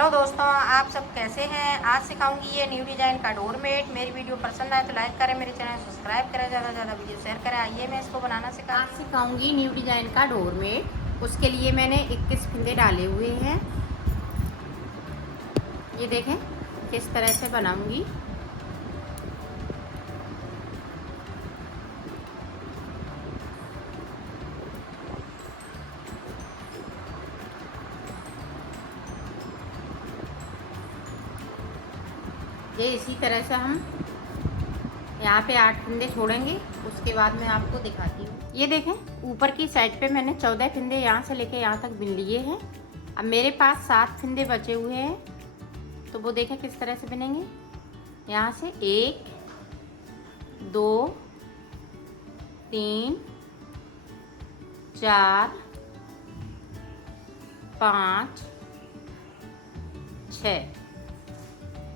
Hello दोस्तों, आप सब कैसे हैं। आज सिखाऊंगी ये न्यू डिज़ाइन का डोरमेट। मेरी वीडियो पसंद आए तो लाइक करें, मेरे चैनल सब्सक्राइब करें, ज़्यादा से ज़्यादा वीडियो शेयर करें। आइए मैं इसको बनाना आज सिखाऊंगी न्यू डिज़ाइन का डोरमेट। उसके लिए मैंने 21 फंदे डाले हुए हैं। ये देखें किस तरह से बनाऊंगी। ये इसी तरह से हम यहाँ पे 8 फंदे छोड़ेंगे, उसके बाद मैं आपको दिखाती हूँ। ये देखें ऊपर की साइड पे मैंने 14 फंदे यहाँ से लेके यहाँ तक बिन लिए हैं। अब मेरे पास 7 फंदे बचे हुए हैं, तो वो देखें किस तरह से बनेंगे। यहाँ से 1 2 3 4 5 6,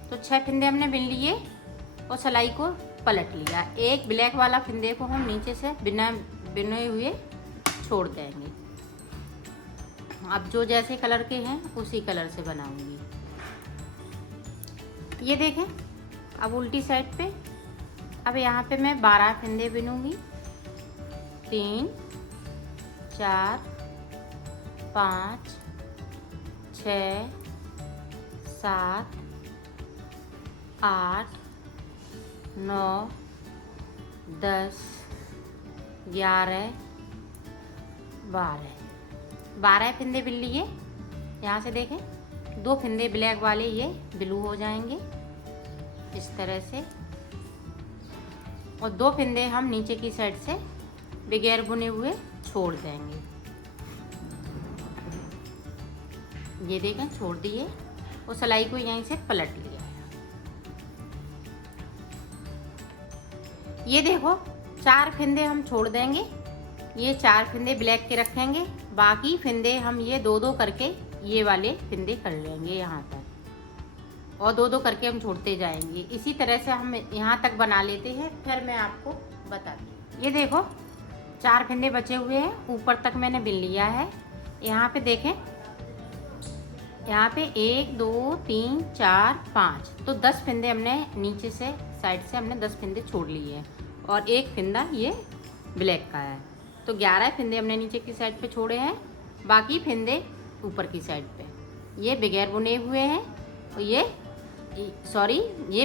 तो 6 फंदे हमने बिन लिए और सिलाई को पलट लिया। एक ब्लैक वाला फंदे को हम नीचे से बिना बिने हुए छोड़ देंगे। अब जो जैसे कलर के हैं उसी कलर से बनाऊंगी। ये देखें अब उल्टी साइड पे, अब यहाँ पे मैं 12 फंदे बिनूंगी। 3 4 5 6 7 8 9 10 11 12 फंदे बिन लिए। यहाँ से देखें 2 फंदे ब्लैक वाले ये ब्लू हो जाएंगे इस तरह से, और 2 फंदे हम नीचे की साइड से बगैर बुने हुए छोड़ देंगे। ये देखें छोड़ दिए और सिलाई को यहीं से पलट लिया। ये देखो 4 फंदे हम छोड़ देंगे, ये 4 फंदे ब्लैक के रखेंगे, बाकी फंदे हम ये 2-2 करके ये वाले फंदे कर लेंगे यहाँ तक, और 2-2 करके हम छोड़ते जाएंगे। इसी तरह से हम यहाँ तक बना लेते हैं, फिर मैं आपको बताती हूँ। ये देखो 4 फंदे बचे हुए हैं, ऊपर तक मैंने बिन लिया है। यहाँ पे देखें, यहाँ पे 1 2 3 4 5, तो 10 फंदे हमने नीचे से साइड से हमने 10 फंदे छोड़ लिए हैं, और एक फंदा ये ब्लैक का है, तो 11 फंदे हमने नीचे की साइड पे छोड़े हैं। बाकी फंदे ऊपर की साइड पे ये बगैर बुने हुए हैं, और ये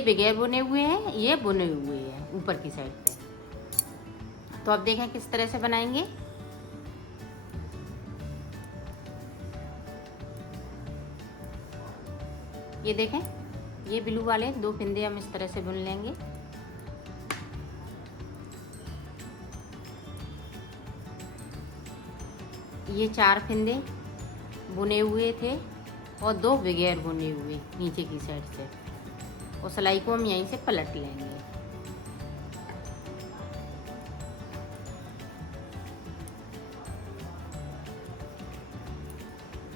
बगैर बुने हुए हैं, ये बुने हुए हैं ऊपर की साइड पे। तो अब देखें किस तरह से बनाएंगे। ये देखें ये ब्लू वाले 2 फंदे हम इस तरह से बुन लेंगे। ये 4 फंदे बुने हुए थे और 2 बगैर बुने हुए नीचे की साइड से, और सिलाई को हम यहीं से पलट लेंगे।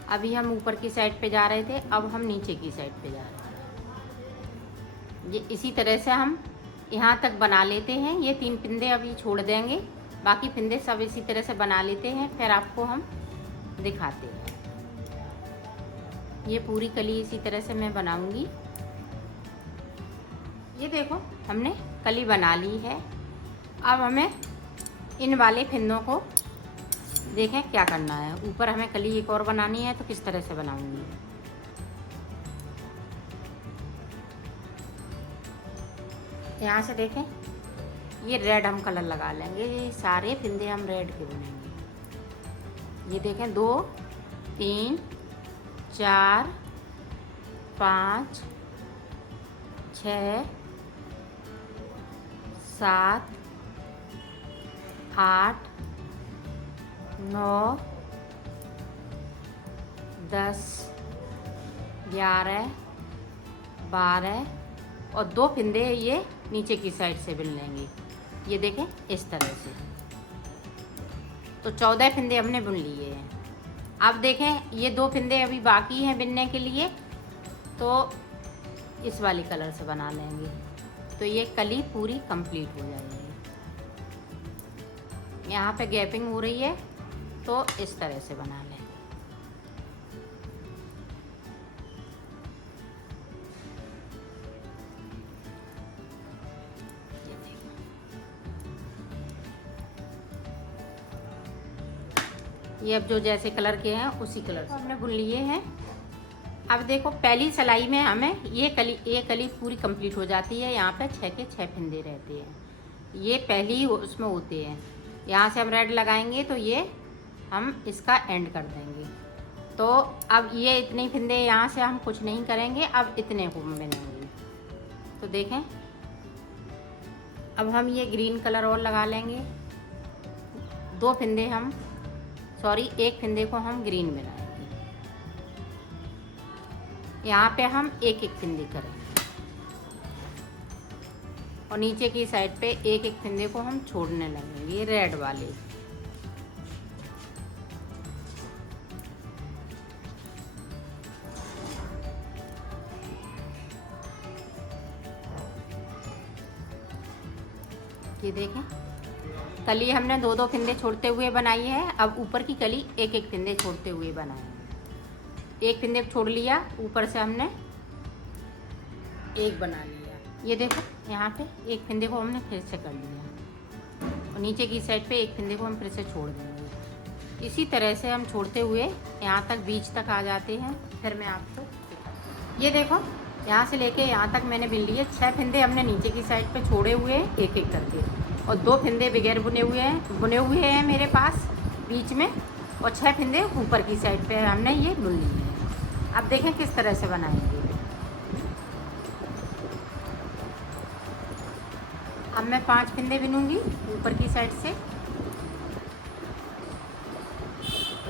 अभी हम ऊपर की साइड पे जा रहे थे, अब हम नीचे की साइड पे जा रहे हैं। ये इसी तरह से हम यहाँ तक बना लेते हैं। ये 3 फंदे अभी छोड़ देंगे, बाकी फंदे सब इसी तरह से बना लेते हैं, फिर आपको हम दिखाते हैं। ये पूरी कली इसी तरह से मैं बनाऊंगी। ये देखो हमने कली बना ली है। अब हमें इन वाले फंदों को देखें क्या करना है। ऊपर हमें कली एक और बनानी है, तो किस तरह से बनाऊंगी। यहाँ से देखें ये रेड हम कलर लगा लेंगे, ये सारे फंदे हम रेड के बनेंगे। ये देखें 2 3 4 5 6 7 8 9 10 11 12, और 2 फंदे ये नीचे की साइड से बिन लेंगे। ये देखें इस तरह से, तो 14 फंदे हमने बुन लिए हैं। अब देखें ये 2 फंदे अभी बाकी हैं बिनने के लिए, तो इस वाली कलर से बना लेंगे, तो ये कली पूरी कंप्लीट हो जाएगी। यहाँ पे गैपिंग हो रही है, तो इस तरह से बना लें। ये अब जो जैसे कलर के हैं उसी कलर से हमने बुन लिए हैं। अब देखो पहली सिलाई में हमें ये कली पूरी कंप्लीट हो जाती है। यहाँ पे 6 के 6 फंदे रहते हैं, ये पहली उसमें होते हैं। यहाँ से हम रेड लगाएंगे तो ये हम इसका एंड कर देंगे। तो अब ये इतने फंदे यहाँ से हम कुछ नहीं करेंगे, अब इतने को बनाएंगे। तो देखें अब हम ये ग्रीन कलर और लगा लेंगे। 2 फंदे हम एक फंदे को हम ग्रीन बनाएंगे। यहाँ पे हम एक फंदे करेंगे और नीचे की साइड पे एक फंदे को हम छोड़ने लगेंगे रेड वाले। ये देखें कली हमने 2 फंदे छोड़ते हुए बनाई है। अब ऊपर की कली एक फंदे छोड़ते हुए बनाएंगे। एक फंदे छोड़ लिया, ऊपर से हमने एक बना लिया। ये देखो यहाँ पे एक फंदे को हमने फिर से कर लिया और नीचे की साइड पे एक फंदे को हम फिर से छोड़ देंगे। इसी तरह से हम छोड़ते हुए यहाँ तक बीच तक आ जाते हैं। फिर मैं आपको ये देखो यहाँ से लेके यहाँ तक मैंने बिन लिए। 6 फंदे हमने नीचे की साइड पे छोड़े हुए एक करके और 2 फंदे बगैर बुने हुए हैं मेरे पास बीच में, और 6 फंदे ऊपर की साइड पे हमने ये बुन लिए हैं। अब देखें किस तरह से बनाएंगे। अब मैं 5 फंदे बिनूंगी ऊपर की साइड से।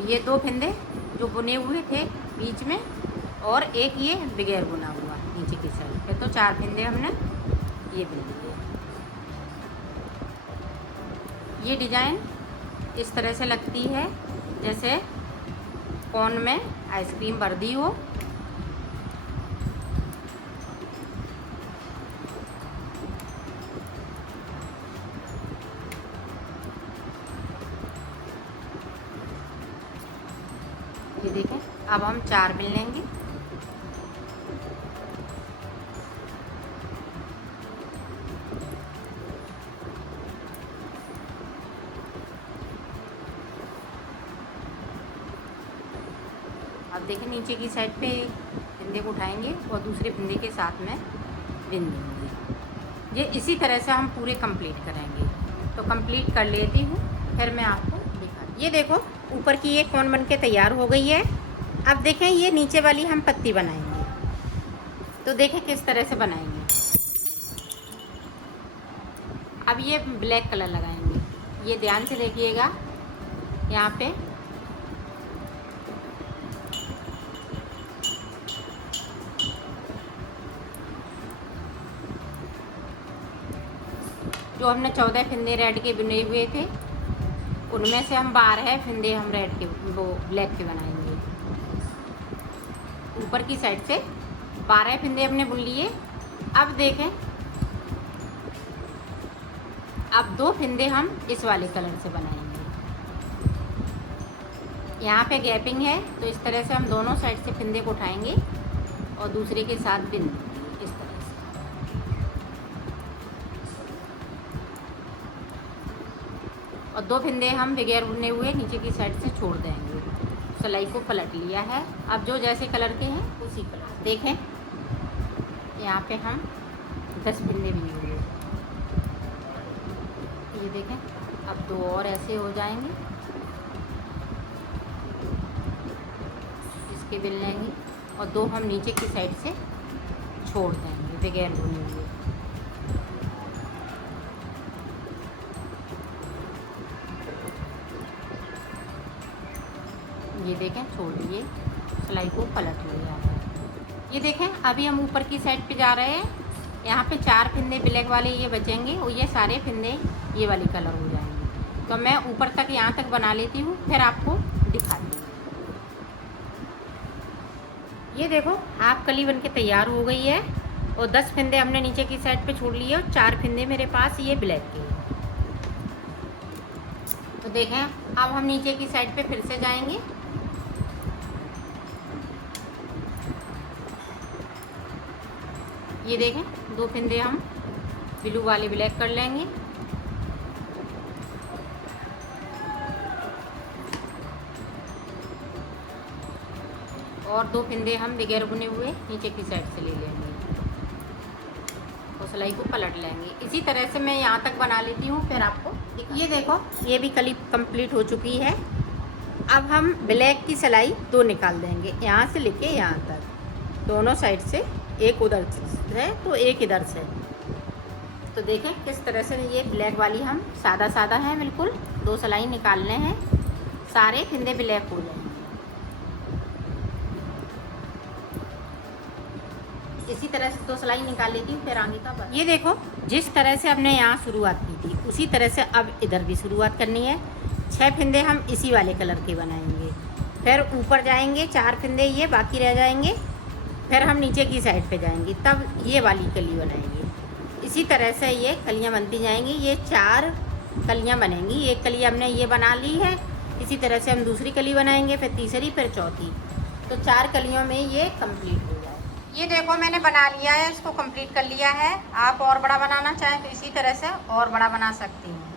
ये 2 फंदे जो बुने हुए थे बीच में और एक ये बगैर बुना हुआ नीचे की साइड पे, तो 4 फंदे हमने ये बुन लिए। ये डिज़ाइन इस तरह से लगती है जैसे कोन में आइसक्रीम भर दी हो। ये देखें अब हम 4 बिन लेंगे। अब देखें नीचे की साइड पे फंदे को उठाएंगे और दूसरे फंदे के साथ में बिन देंगे। ये इसी तरह से हम पूरे कंप्लीट करेंगे। तो कंप्लीट कर लेती हूँ, फिर मैं आपको दिखाती। ये देखो ऊपर की ये कोन बन के तैयार हो गई है। अब देखें ये नीचे वाली हम पत्ती बनाएंगे। तो देखें किस तरह से बनाएंगे। अब ये ब्लैक कलर लगाएंगे। ये ध्यान से देखिएगा, यहाँ पे जो हमने 14 फंदे रेड के बुने हुए थे उनमें से हम 12 फंदे हम रेड के वो ब्लैक के बनाएंगे। ऊपर की साइड से 12 फंदे हमने बुन लिए। अब देखें अब 2 फंदे हम इस वाले कलर से बनाएंगे। यहाँ पे गैपिंग है तो इस तरह से हम दोनों साइड से फंदे को उठाएंगे और दूसरे के साथ बिन देंगे इस तरह से। और 2 फंदे हम बगैर बुने हुए नीचे की साइड से छोड़ देंगे। सिलाई को पलट लिया है। अब जो जैसे कलर के हैं उसी कलर देखें। यहाँ पे हम 10 फंदे बिनेंगे। ये देखें अब 2 और ऐसे हो जाएंगे, इसके बिन लेंगे और 2 हम नीचे की साइड से छोड़ देंगे बगैर बुने हुए। ये देखें छोड़ दिए, सिलाई को पलट लिया है। ये देखें अभी हम ऊपर की साइड पे जा रहे हैं। यहाँ पे 4 फंदे ब्लैक वाले ये बचेंगे और ये सारे फंदे ये वाले कलर हो जाएंगे। तो मैं ऊपर तक यहाँ तक बना लेती हूँ, फिर आपको दिखाती हूँ। ये देखो हाफ कली बन के तैयार हो गई है और 10 फंदे हमने नीचे की साइड पे छोड़ लिए और 4 फंदे मेरे पास ये ब्लैक के। तो देखें अब हम नीचे की साइड पे फिर से जाएंगे। ये देखें 2 फंदे हम ब्लू वाले ब्लैक कर लेंगे। और 2 फिंदे हम बगैर बुने हुए नीचे की साइड से ले लेंगे और सिलाई को पलट लेंगे। इसी तरह से मैं यहाँ तक बना लेती हूँ, फिर आपको ये देखो ये भी कली कंप्लीट हो चुकी है। अब हम ब्लैक की सिलाई 2 निकाल देंगे, यहाँ से लेके यहाँ तक, दोनों साइड से, एक उधर से है तो एक इधर से। तो देखें किस तरह से ये ब्लैक वाली हम सादा सादा है बिल्कुल, 2 सिलाई निकालने हैं, सारे फिंदे ब्लैक हो जाएंगे। इसी तरह से 2 सिलाई निकाल लेती हूँ, फिर आगे का ये देखो जिस तरह से हमने यहाँ शुरुआत की थी उसी तरह से अब इधर भी शुरुआत करनी है। 6 फिंदे हम इसी वाले कलर के बनाएंगे, फिर ऊपर जाएंगे 4 फिंदे ये बाकी रह जाएंगे, फिर हम नीचे की साइड पे जाएंगे, तब ये वाली कली बनाएंगे। इसी तरह से ये कलियाँ बनती जाएंगी, ये 4 कलियाँ बनेंगी। एक कली हमने ये बना ली है, इसी तरह से हम दूसरी कली बनाएंगे, फिर तीसरी, फिर चौथी, तो 4 कलियों में ये कंप्लीट हो जाए। ये देखो मैंने बना लिया है, इसको कंप्लीट कर लिया है। आप और बड़ा बनाना चाहें तो इसी तरह से और बड़ा बना सकती हैं।